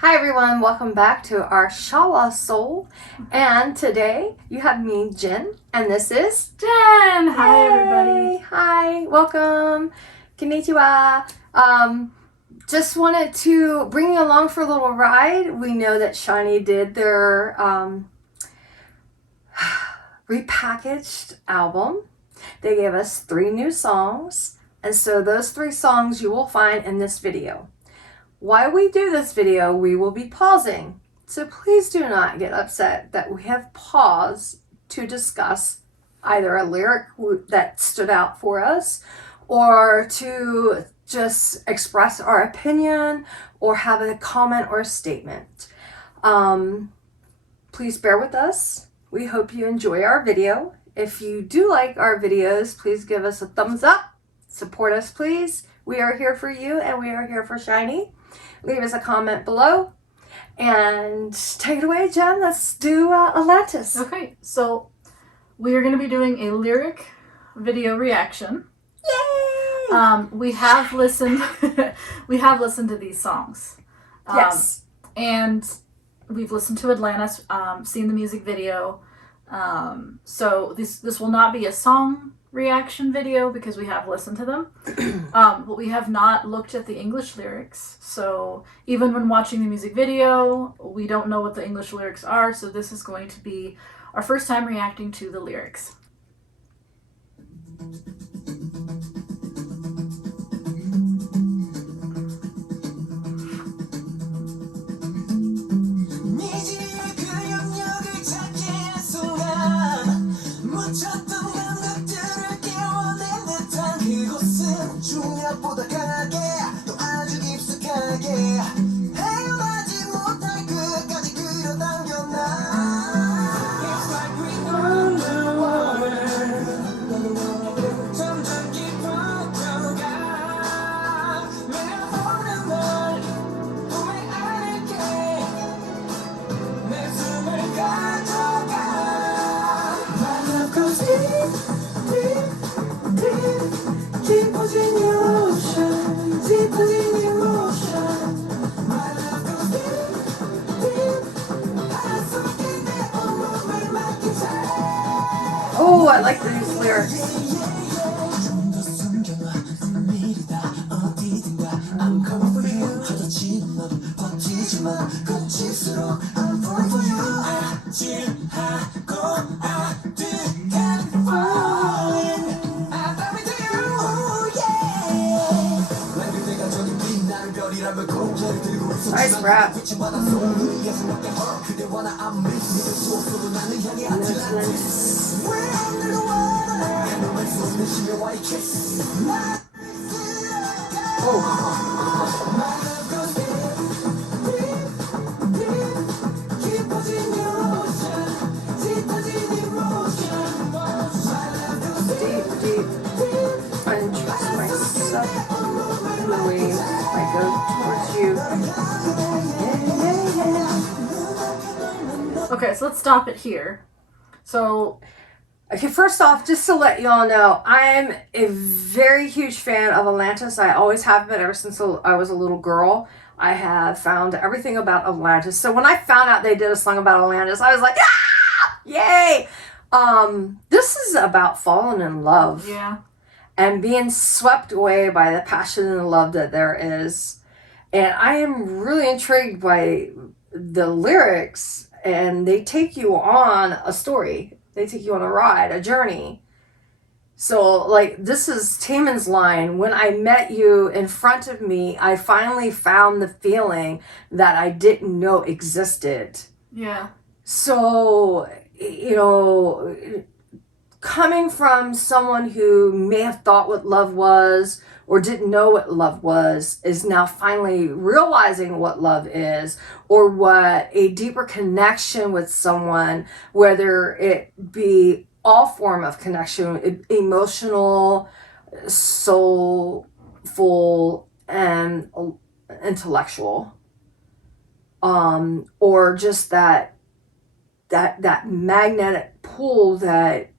Hi everyone, welcome back to our Shawol Soul. And today you have me, Jen, and this is Jen! Hi everybody. Hi, welcome. Konnichiwa. Just wanted to bring you along for a little ride. We know that SHINee did their repackaged album. They gave us 3 new songs, and so those 3 songs you will find in this video. While we do this video, we will be pausing. So please do not get upset that we have paused to discuss either a lyric that stood out for us or to just express our opinion or have a comment or a statement. Please bear with us. We hope you enjoy our video. If you do like our videos, please give us a thumbs up. Support us, please. We are here for you and we are here for SHINee. Leave us a comment below and take it away, Jen. Let's do Atlantis. Okay, so we are going to be doing a lyric video reaction. Yay! We have listened. We have listened to these songs. Yes. And we've listened to Atlantis. Seen the music video. So this will not be a song reaction video because we have listened to them, but we have not looked at the English lyrics, so even when watching the music video we don't know what the English lyrics are, so this is going to be our first time reacting to the lyrics. Oh, I like these lyrics. Nice rap. Deep untrust myself in the way I go towards you. Okay, so let's stop it here. So okay, first off, just to let y'all know, I'm a very huge fan of Atlantis. I always have been ever since I was a little girl. I have found everything about Atlantis. So when I found out they did a song about Atlantis, I was like, ah! Yay! This is about falling in love. yeah. And being swept away by the passion and love that there is. And I am really intrigued by the lyrics, and they take you on a story. They take you on a ride, a journey. So, like, this is Taman's line, when I met you in front of me, I finally found the feeling that I didn't know existed. Yeah. So, you know, coming from someone who may have thought what love was or didn't know what love was, is now finally realizing what love is, or what a deeper connection with someone, whether it be all form of connection, emotional, soulful, and intellectual, or just that magnetic pull that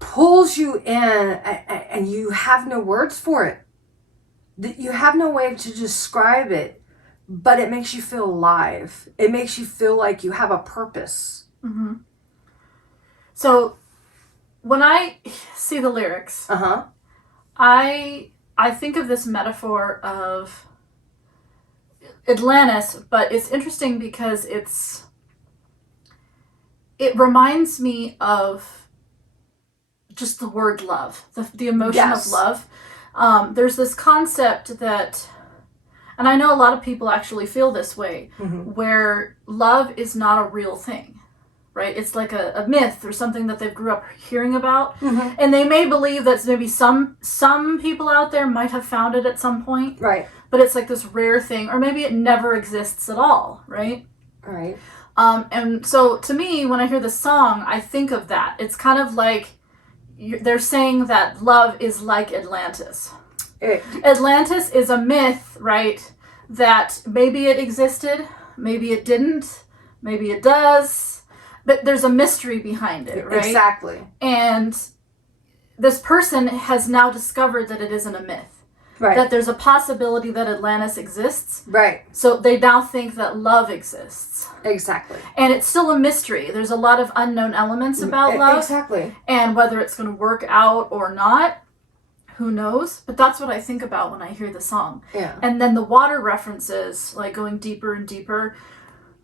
pulls you in, and you have no words for it. You have no way to describe it but it makes you feel alive. It makes you feel like you have a purpose. Mm-hmm. So when I see the lyrics, I think of this metaphor of Atlantis, but it's interesting because it reminds me of just the word love, the emotion of love. There's this concept that, and I know a lot of people actually feel this way, where love is not a real thing, right? It's like a myth or something that they grew up hearing about. And they may believe that maybe some people out there might have found it at some point. Right. But it's like this rare thing, or maybe it never exists at all, right? Right. And so to me, when I hear this song, I think of that. It's kind of like they're saying that love is like Atlantis. Atlantis is a myth, right? That maybe it existed, maybe it didn't, maybe it does, but there's a mystery behind it, right? Exactly. And this person has now discovered that it isn't a myth. Right. That there's a possibility that Atlantis exists. Right. So they now think that love exists. Exactly. And it's still a mystery. There's a lot of unknown elements about love. Exactly. And whether it's going to work out or not, who knows? But that's what I think about when I hear the song. Yeah. And then the water references, like going deeper and deeper.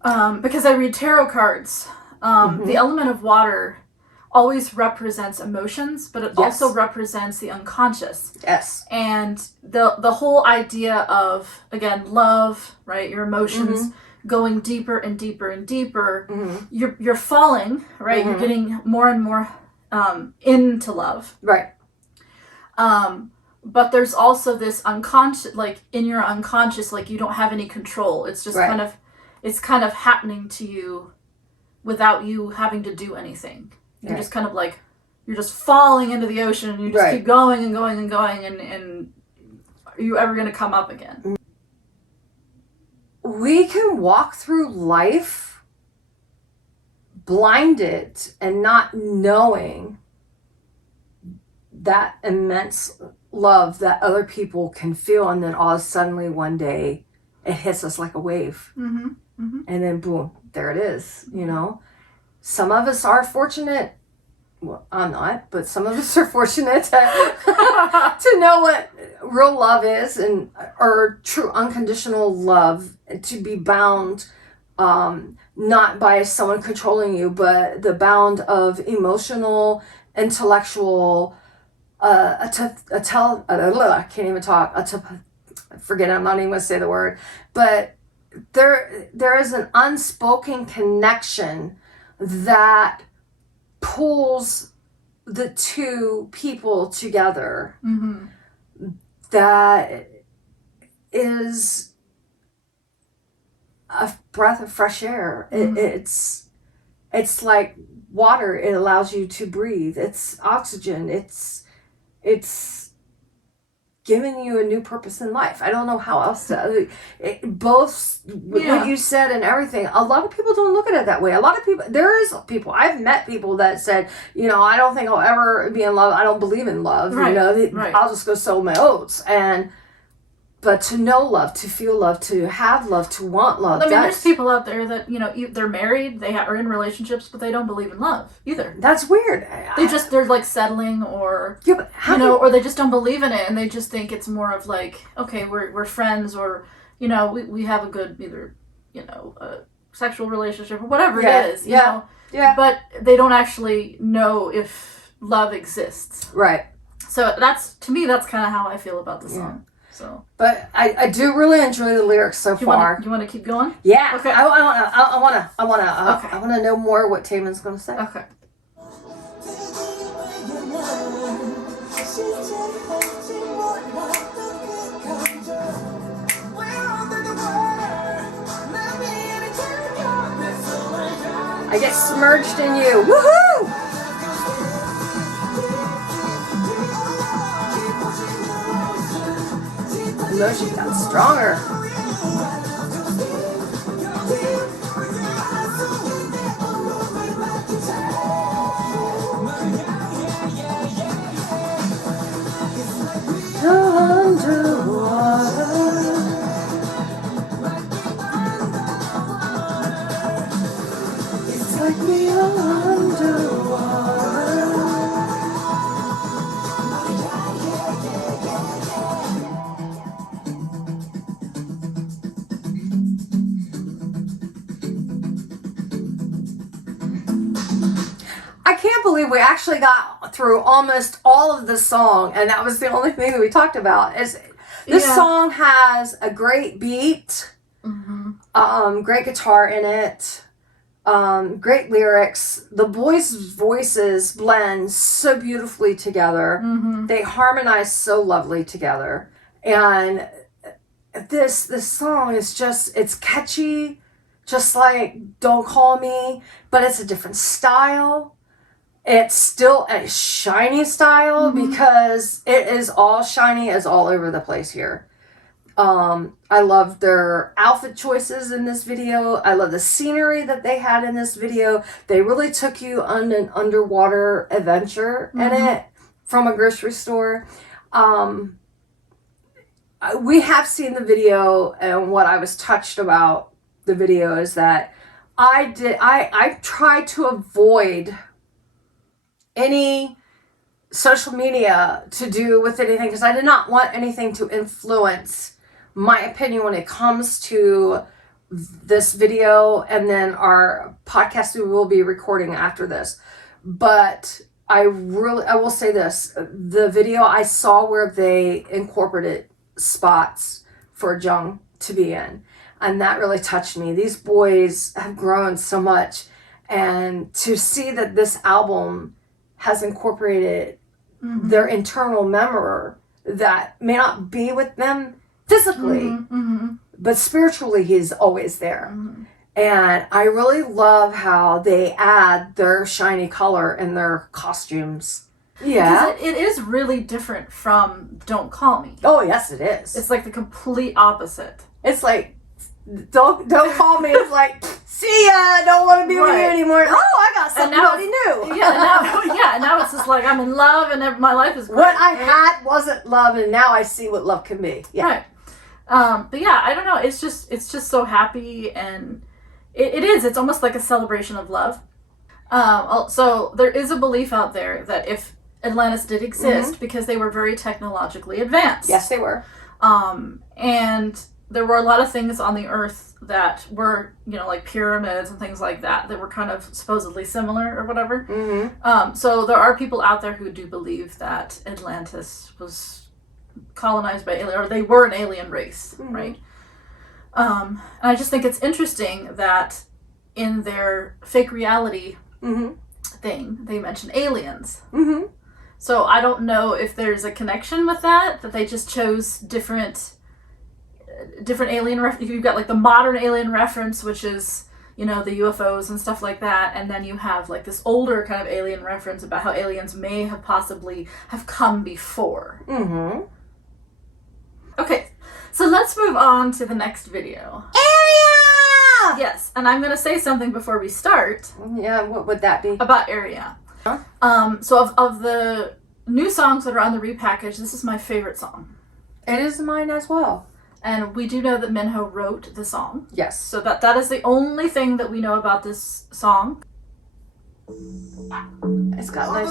Because I read tarot cards. The element of water always represents emotions, but it also represents the unconscious. Yes. And the whole idea of, again, love, right? Your emotions going deeper and deeper and deeper. You're falling, right? You're getting more and more into love. Right. But there's also this unconscious, like in your unconscious, like you don't have any control. It's just it's kind of happening to you without you having to do anything. You're just kind of like, you're just falling into the ocean and you just keep going and going and going and are you ever going to come up again? We can walk through life blinded and not knowing that immense love that other people can feel, and then all of a sudden one day it hits us like a wave. And then boom, there it is, you know. Some of us are fortunate, well, I'm not, but some of us are fortunate to know what real love is, and or true unconditional love, to be bound not by someone controlling you, but the bound of emotional, intellectual, I can't even talk, forget it, I'm not even going to say the word, but there is an unspoken connection that pulls the two people together, that is a breath of fresh air. It's like water. It allows you to breathe. It's oxygen. It's giving you a new purpose in life. I don't know how else to. What you said and everything. A lot of people don't look at it that way. A lot of people. I've met people that said, you know, I don't think I'll ever be in love. I don't believe in love. Right, you know, I'll just go sow my oats. But to know love, to feel love, to have love, to want love. I mean, there's people out there that, you know, they're married, they are in relationships, but they don't believe in love either. That's weird. They're like settling, or or they just don't believe in it, and they just think it's more of like, okay, we're friends, or, you know, we have a good either, you know, sexual relationship or whatever it is, you know. Yeah. But they don't actually know if love exists. Right. So to me, that's kind of how I feel about the song. So, but I do really enjoy the lyrics so far. You want to keep going? Yeah. Okay. I want to know more what Taman's going to say. Okay. I get submerged in you. Woohoo! Emotion got stronger. Underwater. like we are underwater. I can't believe we actually got through almost all of the song, and that was the only thing that we talked about. Is this song has a great beat, great guitar in it, great lyrics. The boys' voices blend so beautifully together. They harmonize so lovely together, and this song is just, it's catchy, just like Don't Call Me, but it's a different style. It's still a SHINee style because it is all SHINee is all over the place here. I love their outfit choices in this video. I love the scenery that they had in this video. They really took you on an underwater adventure in it from a grocery store. We have seen the video, and what I was touched about the video is that I tried to avoid any social media to do with anything because I did not want anything to influence my opinion when it comes to this video and then our podcast we will be recording after this. But I will say this, the video I saw where they incorporated spots for Jung to be in, and that really touched me. These boys have grown so much, and to see that this album has incorporated their internal memory that may not be with them physically, but spiritually he's always there. And I really love how they add their SHINee color in their costumes. Yeah. Because it is really different from Don't Call Me. Oh, yes, it is. It's like the complete opposite. It's like, don't call me. It's like, see ya, don't want to be with you anymore. Oh, I got somebody new. Now it's just like I'm in love and my life is great. What I had wasn't love, and now I see what love can be. Yeah. Right. But yeah, I don't know. It's just so happy, and it is. It's almost like a celebration of love. So there is a belief out there that if Atlantis did exist, because they were very technologically advanced. Yes, they were. And there were a lot of things on the Earth that were, like pyramids and things like that were kind of supposedly similar or whatever. So there are people out there who do believe that Atlantis was colonized by alien, or they were an alien race, right? And I just think it's interesting that in their fake reality thing, they mention aliens. So I don't know if there's a connection with that they just chose different alien you've got like the modern alien reference, which is the UFOs and stuff like that, and then you have like this older kind of alien reference about how aliens may have possibly have come before. Okay, so let's move on to the next video. Area! Yes, and I'm gonna say something before we start. Yeah, what would that be? About Area. So of the new songs that are on the repackage, this is my favorite song. It is mine as well. And we do know that Minho wrote the song. Yes. So that is the only thing that we know about this song. It's got nice.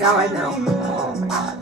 Now I know. Oh my god.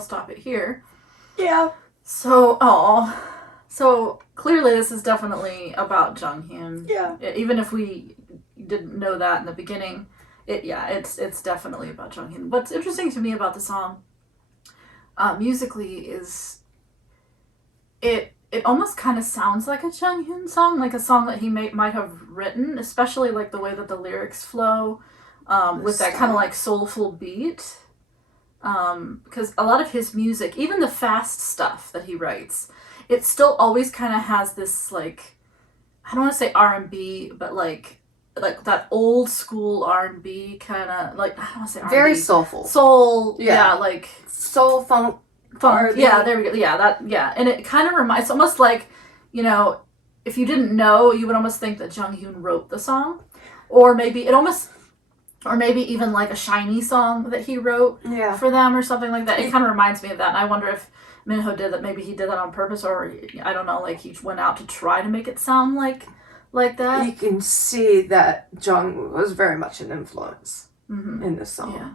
I'll stop it here. Yeah. So clearly this is definitely about Junghyun. Yeah. Even if we didn't know that in the beginning, it's definitely about Junghyun. What's interesting to me about the song, musically, is it almost kind of sounds like a Junghyun song, like a song that he might have written, especially like the way that the lyrics flow, with that kind of like soulful beat. Because a lot of his music, even the fast stuff that he writes, it still always kind of has this like, I don't want to say R&B, but like that old school R&B kind of, like, I don't want to say R&B. Very soulful. Soul, yeah, like soul funk. Yeah, there we go. Yeah, and it kind of reminds. It's almost like, if you didn't know, you would almost think that Junghyun wrote the song, or maybe even like a SHINee song that he wrote for them or something like that. It kind of reminds me of that, and I wonder if Minho did that. Maybe he did that on purpose, or I don't know. Like he went out to try to make it sound like that. You can see that Jung was very much an influence in this song. Yeah.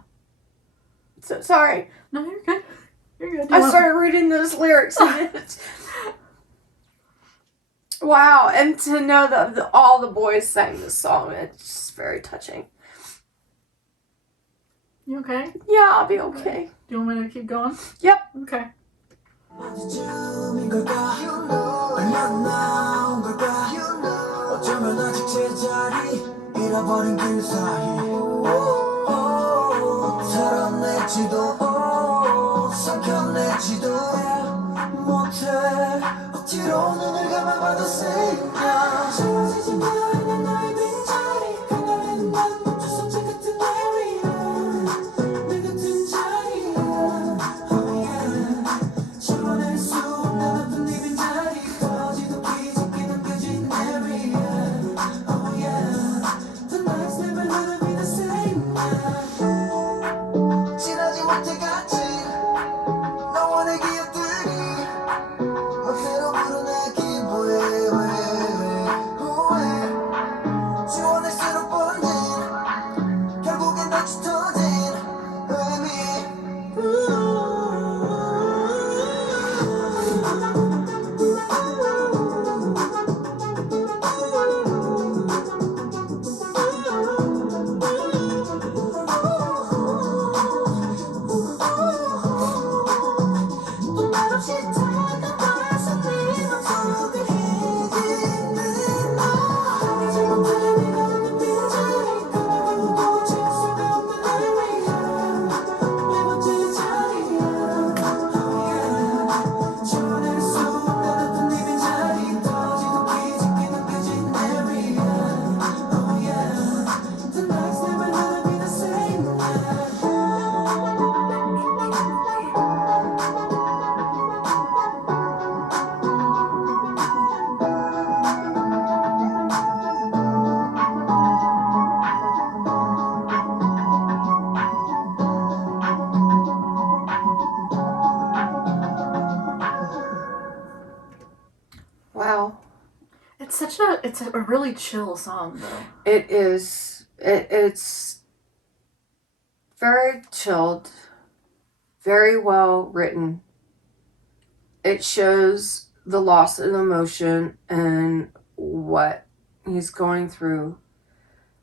So sorry. No, you're good. You're good. I started reading those lyrics and wow, and to know that all the boys sang this song, it's just very touching. You okay? Yeah, I'll be okay. Do you want me to keep going? Yep. Okay. Wow. It's a really chill song though. It is. It's very chilled, very well written. It shows the loss of emotion and what he's going through,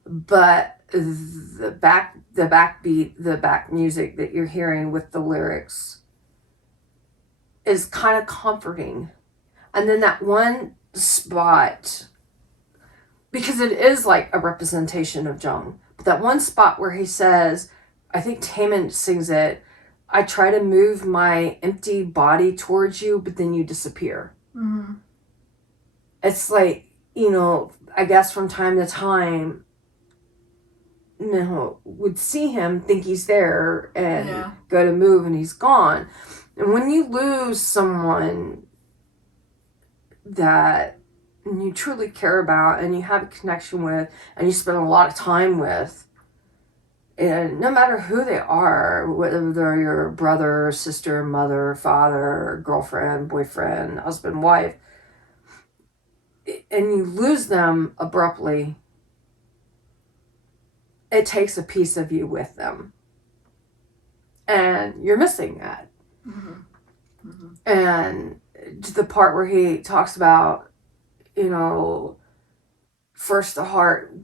but the backbeat, the back music that you're hearing with the lyrics is kind of comforting. And then that one spot, because it is like a representation of Jung, but that one spot where he says, I think Taemin sings it, I try to move my empty body towards you, but then you disappear. Mm-hmm. It's like, I guess from time to time, Minho would see him, think he's there, and go to move, and he's gone. And when you lose someone that you truly care about and you have a connection with and you spend a lot of time with, and no matter who they are, whether they're your brother, sister, mother, father, girlfriend, boyfriend, husband, wife, and you lose them abruptly, it takes a piece of you with them. And you're missing that. Mm-hmm. Mm-hmm. And to the part where he talks about, you know, first the heart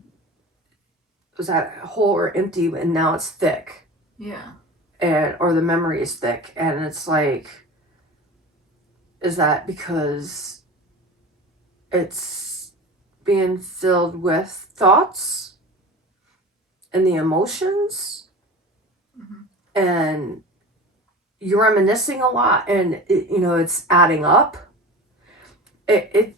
was that whole or empty, and now it's thick. Yeah. And or the memory is thick, and it's like, is that because it's being filled with thoughts and the emotions, Mm-hmm. and you're reminiscing a lot, and it, you know, it's adding up. The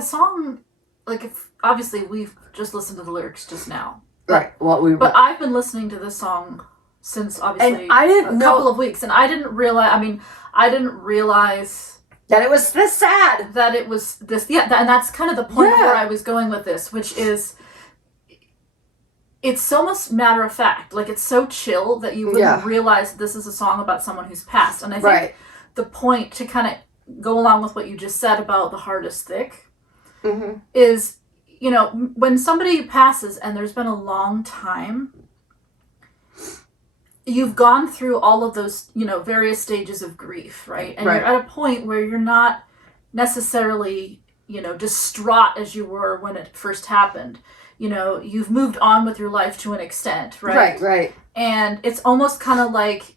song, like, if obviously we've just listened to the lyrics just now, right. Well, but I've been listening to this song since obviously and I didn't know, couple of weeks, and I didn't realize. I mean, I didn't realize that it was this sad. that it was this. Yeah, and that's kind of the point of Yeah. where I was going with this, which is, it's almost matter of fact. Like, it's so chill that you wouldn't Yeah. realize that this is a song about someone who's passed. And I think Right. the point, to kind of go along with what you just said about the heart is thick, Mm-hmm. is, you know, when somebody passes and there's been a long time, you've gone through all of those, you know, various stages of grief, right? And Right. you're at a point where you're not necessarily, you know, distraught as you were when it first happened. You know, you've moved on with your life to an extent, right? Right. And it's almost kind of like,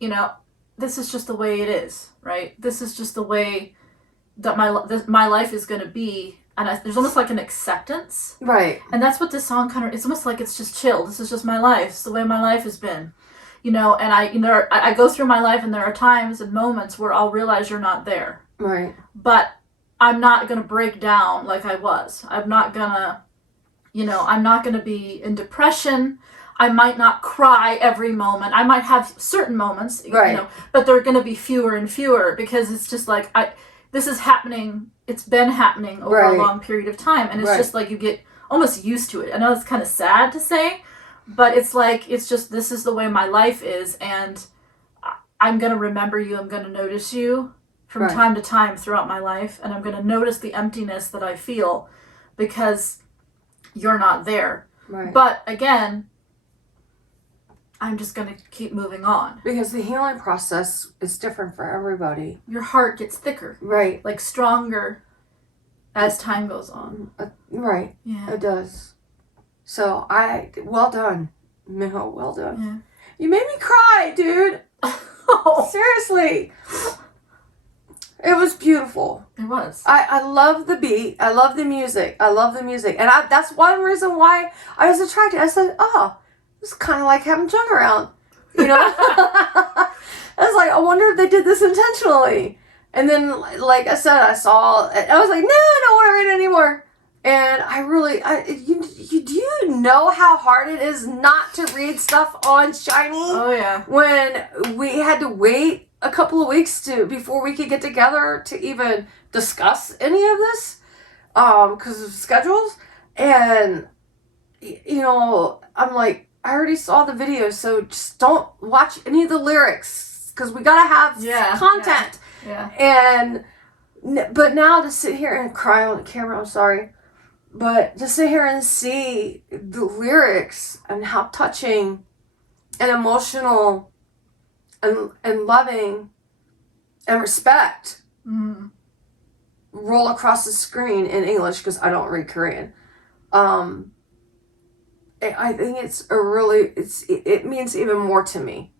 you know, this is just the way it is, right? This is just the way that my life is going to be. And there's almost like an acceptance. Right. And that's what this song kind of, it's almost like it's just chill. This is just my life. It's the way my life has been. You know, and I go through my life, and there are times and moments where I'll realize you're not there. Right. But I'm not going to break down like I was. I'm not going to, you know, I'm not going to be in depression. I might not cry every moment. I might have certain moments, Right. you know, but they're going to be fewer and fewer, because it's just like, this is happening. It's been happening over Right. a long period of time. And it's Right. just like you get almost used to it. I know it's kind of sad to say, but it's like, it's just, this is the way my life is. And I'm going to remember you. I'm going to notice you from Right. time to time throughout my life. And I'm going to notice the emptiness that I feel because you're not there. Right. But again, I'm just going to keep moving on. Because the healing process is different for everybody. Your heart gets thicker, Right. like stronger as time goes on. Right. Yeah. It does. So well done, Miho. Well done. Yeah. You made me cry, dude. Seriously. It was beautiful. It was. I love the beat. I love the music. And that's one reason why I was attracted. I said, oh, it's kind of like having Jung around. You know? I was like, I wonder if they did this intentionally. And then, like I said, I was like, no, I don't want to read it anymore. And you do you know how hard it is not to read stuff on SHINee? Oh, yeah. When we had to wait a couple of weeks before we could get together to even discuss any of this, because of schedules. And, you know, I'm like, I already saw the video, so just don't watch any of the lyrics, because we gotta have content. Yeah. But now to sit here and cry on the camera, I'm sorry, but to sit here and see the lyrics and how touching and emotional and loving and respect roll across the screen in English, because I don't read Korean. I think it means even more to me.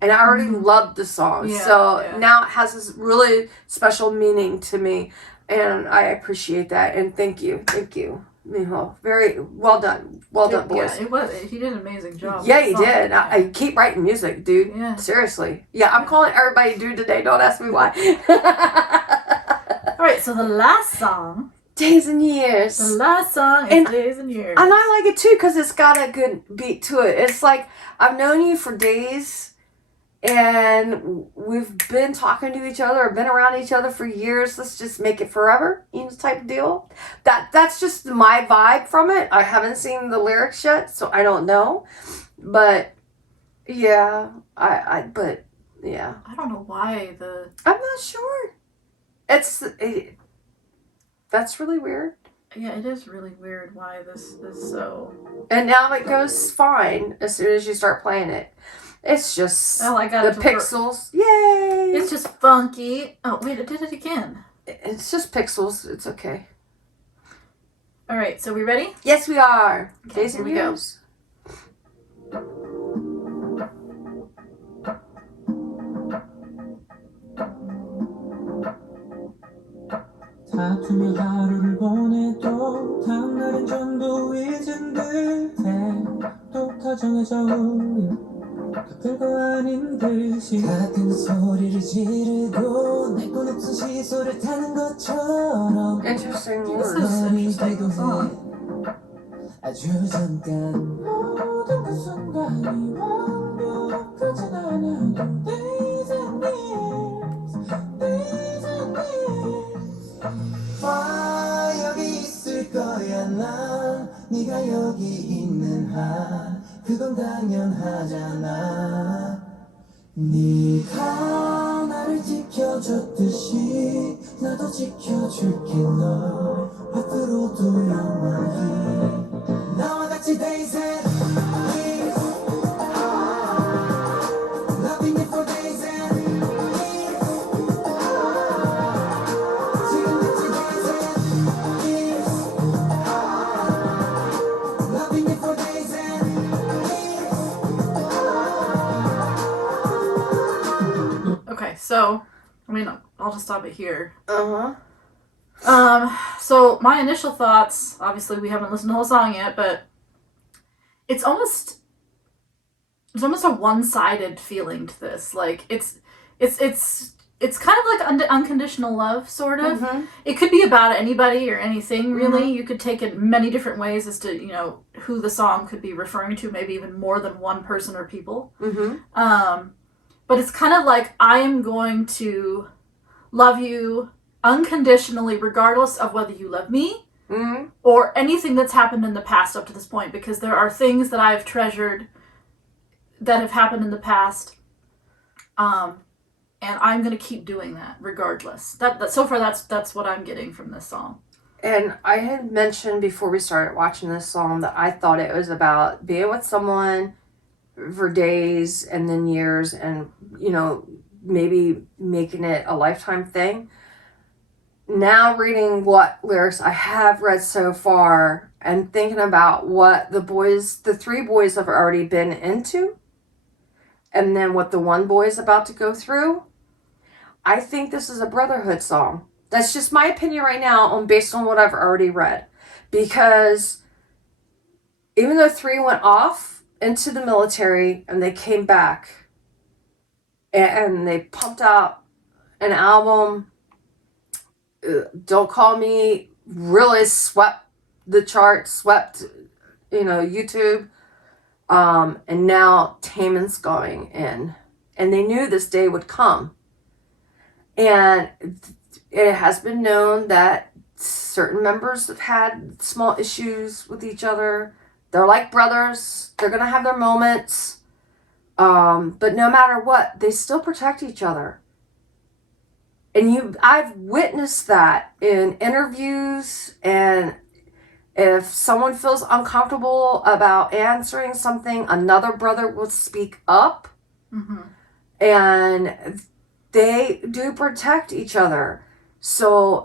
And I already loved the song. Now it has this really special meaning to me. And I appreciate that. And thank you, Miho. Very well done. Well done, boys. Yeah, it was. He did an amazing job. Yeah, he did. I keep writing music, dude. Yeah. Seriously. Yeah, I'm calling everybody dude today. Don't ask me why. All right, so the last song. Days and Years. The last song is Days and Years. And I like it too, because it's got a good beat to it. It's like, I've known you for days, and we've been talking to each other, or been around each other for years. Let's just make it forever, you know, type of deal. That's just my vibe from it. I haven't seen the lyrics yet, so I don't know. But yeah, I don't know why I'm not sure. That's really weird. Yeah, it is really weird why this is so. And now it goes fine as soon as you start playing it. It's just Oh, I got the pixels. Yay! It's just funky. Oh, wait, it did it again. It's just pixels. It's okay. All right, so we ready? Yes, we are. Okay, Days here and we go. years. 다투며 하루를 보내도 다음날은 전부 잊은 듯해 또 다정해져 우리 별거 아닌 듯이 같은 소리를 지르고 날 건 없은 시소를 타는 것처럼 Interesting This words. is interesting. 기도해 song. 아주 잠깐 모든 그 순간이 완벽하진 않아도 days and years days and years 와 여기 있을 거야 난 네가 여기 있는 한 그건 당연하잖아 네가 나를 지켜줬듯이 나도 지켜줄게 널 앞으로도 영원히 나와 같이 days and years Loving you for days and years 지금 같이 days and years Loving you for days and years Okay, so I mean, I'll just stop it here. Uh-huh. So my initial thoughts, obviously we haven't listened to the whole song yet, but it's almost a one-sided feeling to this. Like it's kind of like unconditional love, sort of. Mhm. It could be about anybody or anything, really. You could take it many different ways as to, who the song could be referring to, maybe even more than one person or people. Mm-hmm. But it's kind of like, I am going to love you unconditionally, regardless of whether you love me Mm-hmm. or anything that's happened in the past up to this point, because there are things that I've treasured that have happened in the past, and I'm going to keep doing that regardless. That so far, that's what I'm getting from this song. And I had mentioned before we started watching this song that I thought it was about being with someone for days and then years and, maybe making it a lifetime thing. Now reading what lyrics I have read so far and thinking about what the three boys have already been into and then what the one boy is about to go through, I think this is a brotherhood song. That's just my opinion right now based on what I've already read. Because even though 3 went off into the military and they came back and they pumped out an album, Don't Call Me, really swept the charts, swept, YouTube. And now Taman's going in. And they knew this day would come. And it has been known that certain members have had small issues with each other. They're like brothers. They're going to have their moments. But no matter what, they still protect each other. And I've witnessed that in interviews, and if someone feels uncomfortable about answering something, another brother will speak up. Mm-hmm. And they do protect each other. So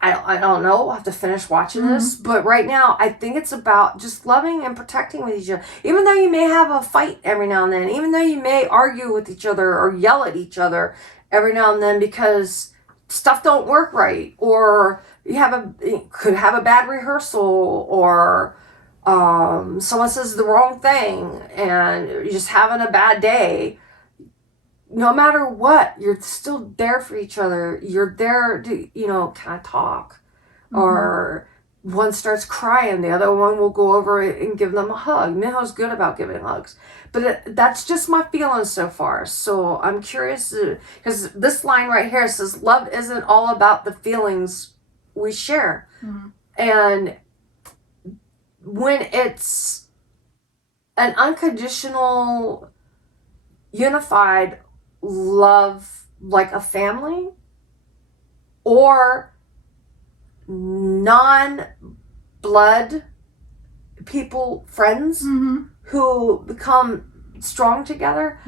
I don't know. We'll have to finish watching this. But right now, I think it's about just loving and protecting with each other. Even though you may have a fight every now and then. Even though you may argue with each other or yell at each other every now and then because stuff don't work right. Or you could have a bad rehearsal. Or someone says the wrong thing. And you're just having a bad day. No matter what, you're still there for each other. You're there to, can I talk? Mm-hmm. Or one starts crying, the other one will go over and give them a hug. Miho's good about giving hugs. But that's just my feeling so far. So I'm curious, because this line right here says, love isn't all about the feelings we share. Mm-hmm. And when it's an unconditional, unified love like a family, or non-blood people, friends, who become strong together.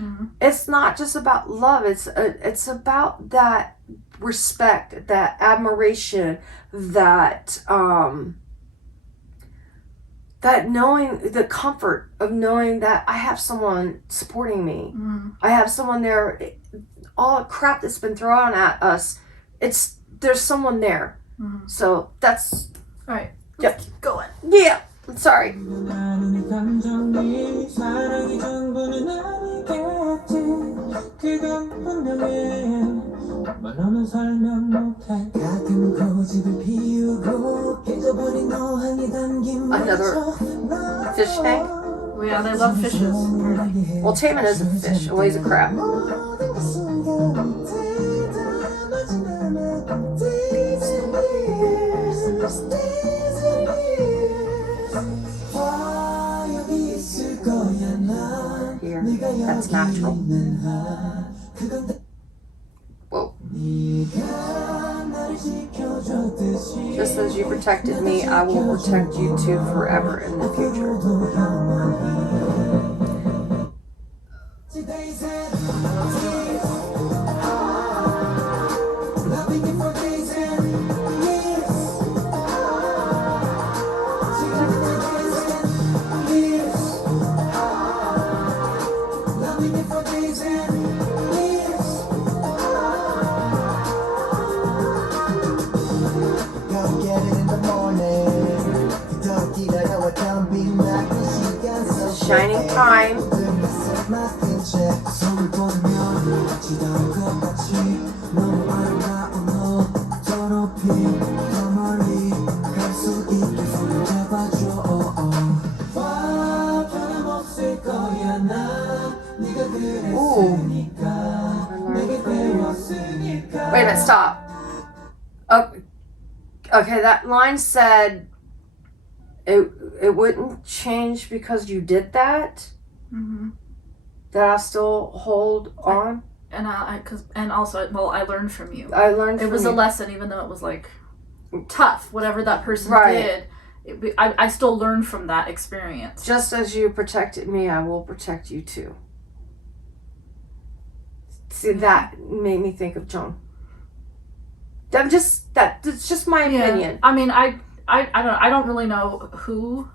It's not just about love. It's about that respect, that admiration, that that knowing, the comfort of knowing that I have someone supporting me. I have someone there. All the crap that's been thrown at us, there's someone there. So that's All right. Yep. Keep going. Yeah. Sorry. 나는 감정이 사랑이 전부는 아니겠지 그건 분명해 말로는 설명 못해 가끔 고집을 피우고 깨져버린 어항에 담긴 Another fish tank. Well, yeah, they love fishes. Well, Taman is a fish. Well, he's a crab. 모든 순간이 대담하진 않아 Days and years Days and years 와 여기 있을 거야 난 Here. 네가 That's 여기 natural. 있는 한 그건 다 Whoa. 네가 나를 지켜줬듯이 Just as you protected me, I will protect you too forever in the future. 앞으로도 영원히 Days and years Loving you for days and years 지금부터 days and years Loving you for days and years Go get it in the morning 더 기다려왔던 빛나는 시간 속 Shining time. 맡은 채 손을 뻗으면 마치 닿을 것 같이 너무 아름다운 너 더 높이 더 멀리 갈 수 있게 손을 잡아줘 와 변함없을 거야 난 네가 그랬으니까 내게 배웠으니까 Wait a minute. Stop. Oh, okay, that line said it wouldn't change because you did that. That I'll still hold on. And also, well, I learned from you. I learned It from was you. a lesson, even though it was like tough. Whatever that person Right. did, I still learned from that experience. Just as you protected me, I will protect you too. See, that made me think of John. It's just my opinion. I mean, I don't really know who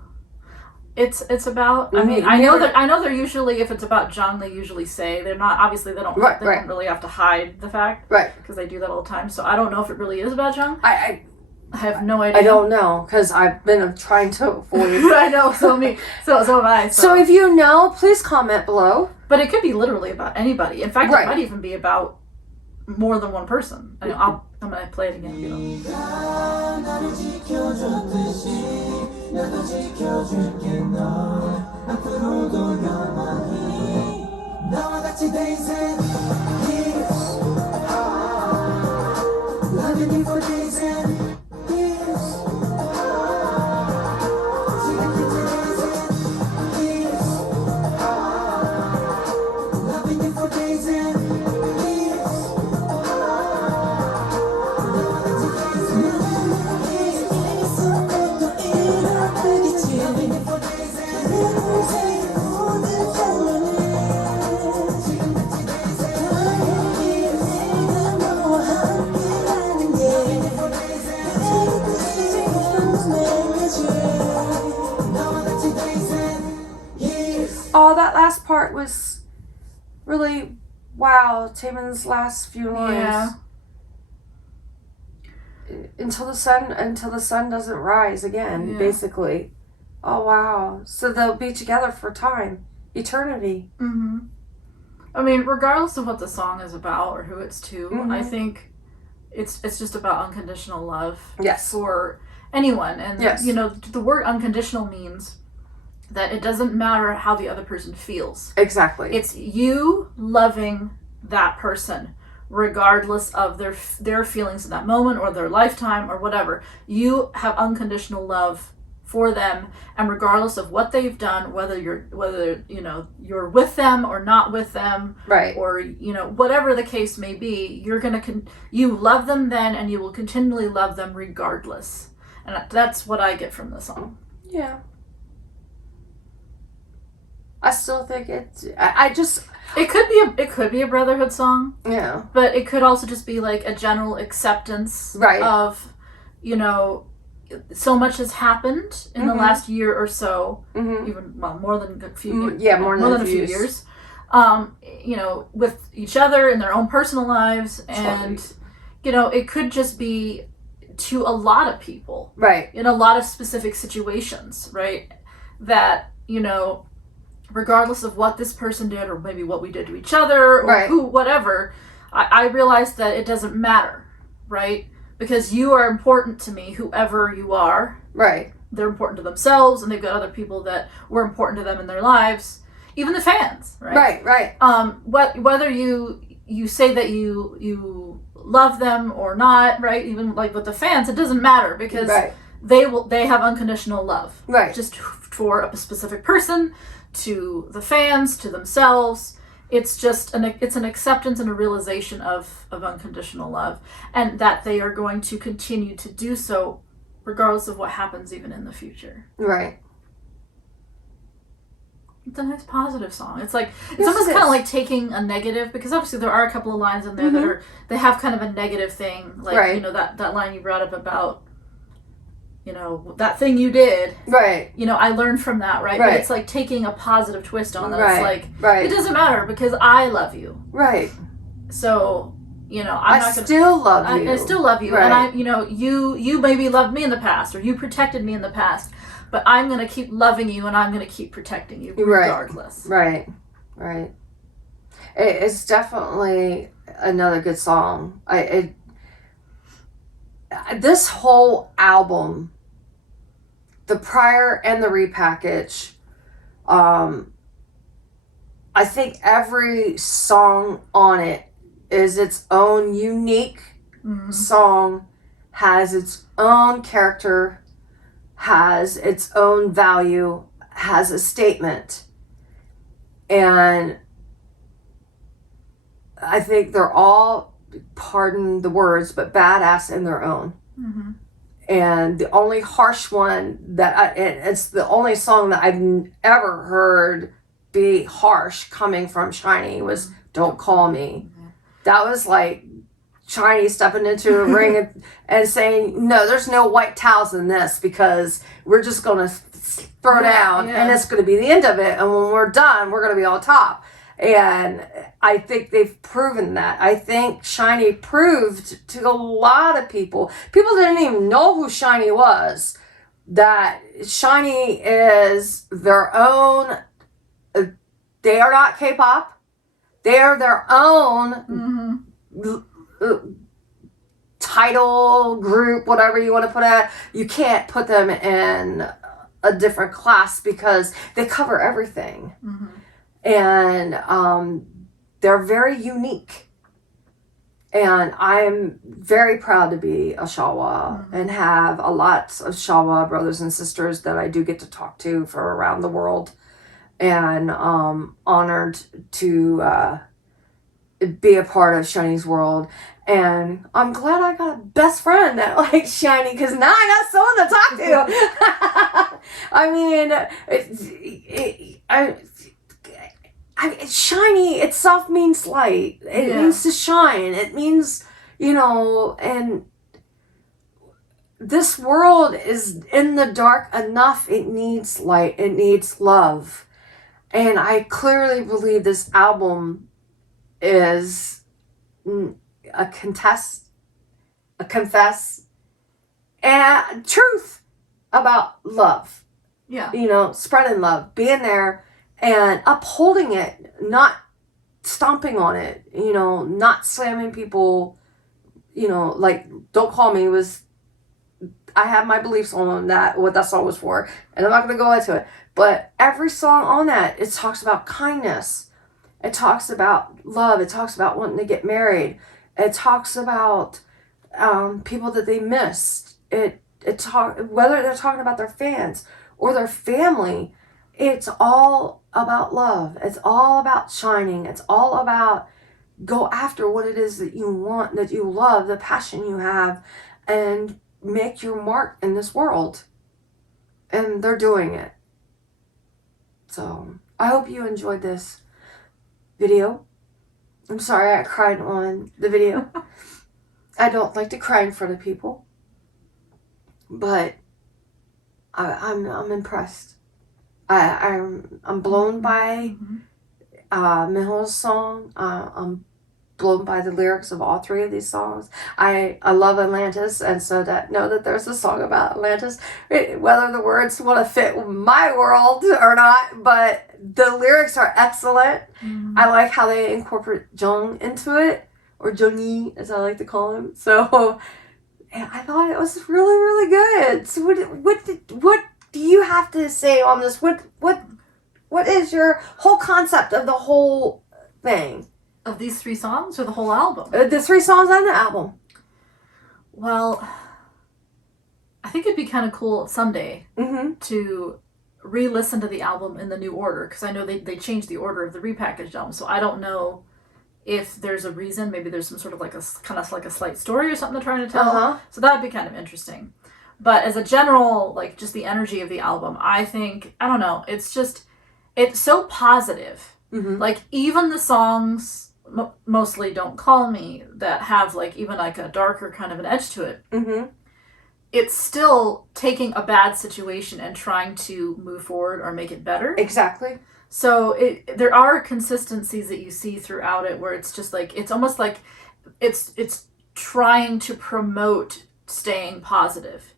it's about. I mean, I know they're usually, if it's about Jung, they usually say they're not. Obviously, they don't. Right, they right. don't really have to hide the fact, Right. Because they do that all the time. So I don't know if it really is about Jung. I have no idea. I don't know because I've been trying to avoid. I know. So have I. So if you know, please comment below. But it could be literally about anybody. In fact, Right. it might even be about more than one person. I mean, I'm gonna play it again. 네가 나를 지켜줬듯이 나도 지켜줄게 널 앞으로도 영원히 나와 같이 days and years Loving you for days and years 지금부터 days and years Loving you for days and years Oh, that last part was really wow. Taman's last few lines. Yeah. Until the sun doesn't rise again, Yeah. basically. Oh wow. So they'll be together for time, eternity. I mean, regardless of what the song is about or who it's to, I think it's just about unconditional love. Yes. For anyone, and Yes. you know, the word unconditional means that it doesn't matter how the other person feels. Exactly. It's you loving that person, regardless of their feelings in that moment or their lifetime or whatever. You have unconditional love for them, and regardless of what they've done, whether you're with them or not with them, Right. or whatever the case may be, you're gonna you love them then, and you will continually love them regardless. And that's what I get from the song. Yeah. I still think I just, It could be a brotherhood song, yeah. but it could also just be like a general acceptance Right. of, you know, so much has happened in the last year or so, even more than a few, more than a few years. You know, with each other in their own personal lives, and you know, it could just be to a lot of people, Right. in a lot of specific situations, right? That, you know, regardless of what this person did, or maybe what we did to each other, or who, whatever, I realized that it doesn't matter, right? Because you are important to me, whoever you are. Right. They're important to themselves, and they've got other people that were important to them in their lives, even the fans, right? Right. Right. Whether you say that you love them or not, right? Even like with the fans, it doesn't matter, because they have unconditional love, right? Just for a specific person, to the fans, to themselves. It's just it's an acceptance and a realization of unconditional love, and that they are going to continue to do so regardless of what happens even in the future. Right. It's a nice positive song. It's like, it's almost kind of like taking a negative, because obviously there are a couple of lines in there that they have kind of a negative thing, like, you know, that line you brought up about, you know, that thing you did. Right. You know, I learned from that, right? But it's like taking a positive twist on that. Right. It's like, it doesn't matter because I love you. Right. So, you know, I still love you. I still love you. Right. And I, you know, you maybe loved me in the past, or you protected me in the past, but I'm going to keep loving you, and I'm going to keep protecting you regardless. Right. Right. It's definitely another good song. This whole album, the prior and the repackage, I think every song on it is its own unique song, has its own character, has its own value, has a statement. And I think they're all, pardon the words, but badass in their own. And the only harsh one that it's the only song that I've ever heard be harsh coming from SHINee was Don't Call Me. That was like SHINee stepping into a ring and saying, no, there's no white towels in this, because we're just going to throw down and it's going to be the end of it. And when we're done, we're going to be on top. And I think they've proven that. I think SHINee proved to a lot of people didn't even know who SHINee was, that SHINee is their own, they are not K-pop. They are their own title, group, whatever you want to put it. You can't put them in a different class because they cover everything. And they're very unique. And I'm very proud to be a Shawol and have a lot of Shawol brothers and sisters that I do get to talk to from around the world. And honored to be a part of SHINee's world. And I'm glad I got a best friend that likes SHINee, because now I got someone to talk to. I mean, SHINee itself means light. It means to shine. It means, you know, and this world is in the dark enough. It needs light. It needs love. And I clearly believe this album is a confess, and truth about love. Yeah. You know, spreading love, being there and upholding it, not stomping on it, you know, not slamming people, you know, like Don't Call Me was, I have my beliefs on that, what that song was for, and I'm not going to go into it. But every song on that, it talks about kindness. It talks about love. It talks about wanting to get married. It talks about people that they missed. Whether they're talking about their fans or their family, it's all about love. It's all about shining. It's all about go after what it is that you want, that you love, the passion you have, and make your mark in this world. And they're doing it. So I hope you enjoyed this video. I'm sorry I cried on the video. I don't like to cry in front of people, but I'm impressed. I'm blown by Miho's song. I'm blown by the lyrics of all three of these songs. I love Atlantis, and so know that there's a song about Atlantis, whether the words want to fit my world or not, but the lyrics are excellent. I like how they incorporate Jung into it, or Jungi as I like to call him. So I thought it was really, really good. So what do you have to say on this? What is your whole concept of the whole thing? Of these 3 songs or the whole album? The 3 songs on the album. Well, I think it'd be kind of cool someday to re-listen to the album in the new order, because I know they changed the order of the repackaged album, so I don't know if there's a reason. Maybe there's some sort of like a slight story or something they're trying to tell. So that'd be kind of interesting. But as a general, like, just the energy of the album, I think, I don't know, it's so positive. Like, even the songs, mostly Don't Call Me, that have like even like a darker kind of an edge to it, it's still taking a bad situation and trying to move forward or make it better. Exactly. So there are consistencies that you see throughout it where it's just like, it's almost like it's trying to promote staying positive.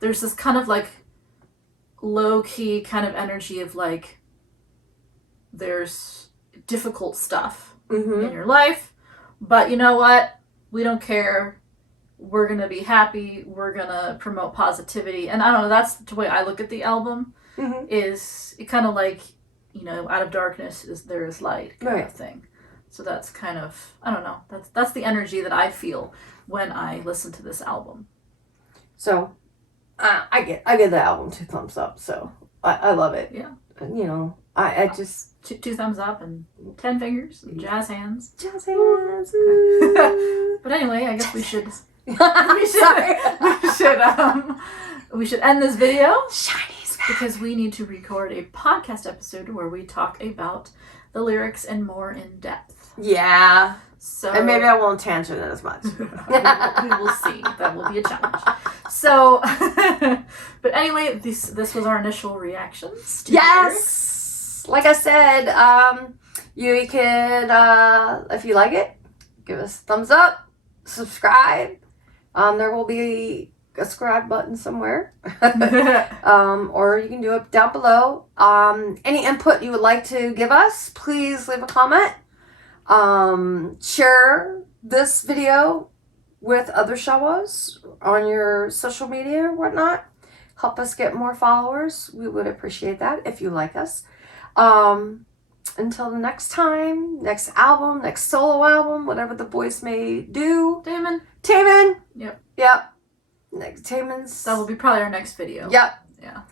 There's this kind of like low-key kind of energy of like, there's difficult stuff in your life, but you know what? We don't care. We're going to be happy. We're going to promote positivity. And I don't know, that's the way I look at the album, is it kind of like, you know, out of darkness there is light kind of thing. So that's kind of, I don't know, that's the energy that I feel when I listen to this album. So I give the album 2 thumbs up. So I love it. Yeah. You know, I just... 2 thumbs up and 10 fingers and jazz hands. Jazz hands. But anyway, I guess we should end this video. SHINee's back. Because we need to record a podcast episode where we talk about the lyrics and more in depth. Yeah. So, and maybe I won't tangent it as much. we will see. That will be a challenge. So, but anyway, this was our initial reactions to the lyrics. Like I said, you can, if you like it, give us a thumbs up, subscribe. There will be a subscribe button somewhere. Or you can do it down below. Any input you would like to give us, please leave a comment. Share this video with other Shawols on your social media or whatnot. Help us get more followers. We would appreciate that if you like us. Until the next time, next album, next solo album, whatever the boys may do. Taemin. Yep. Next Taemin's. That will be probably our next video. Yep. Yeah.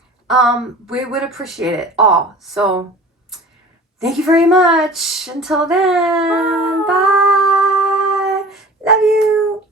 We would appreciate it all. So, thank you very much. Until then, bye. Love you.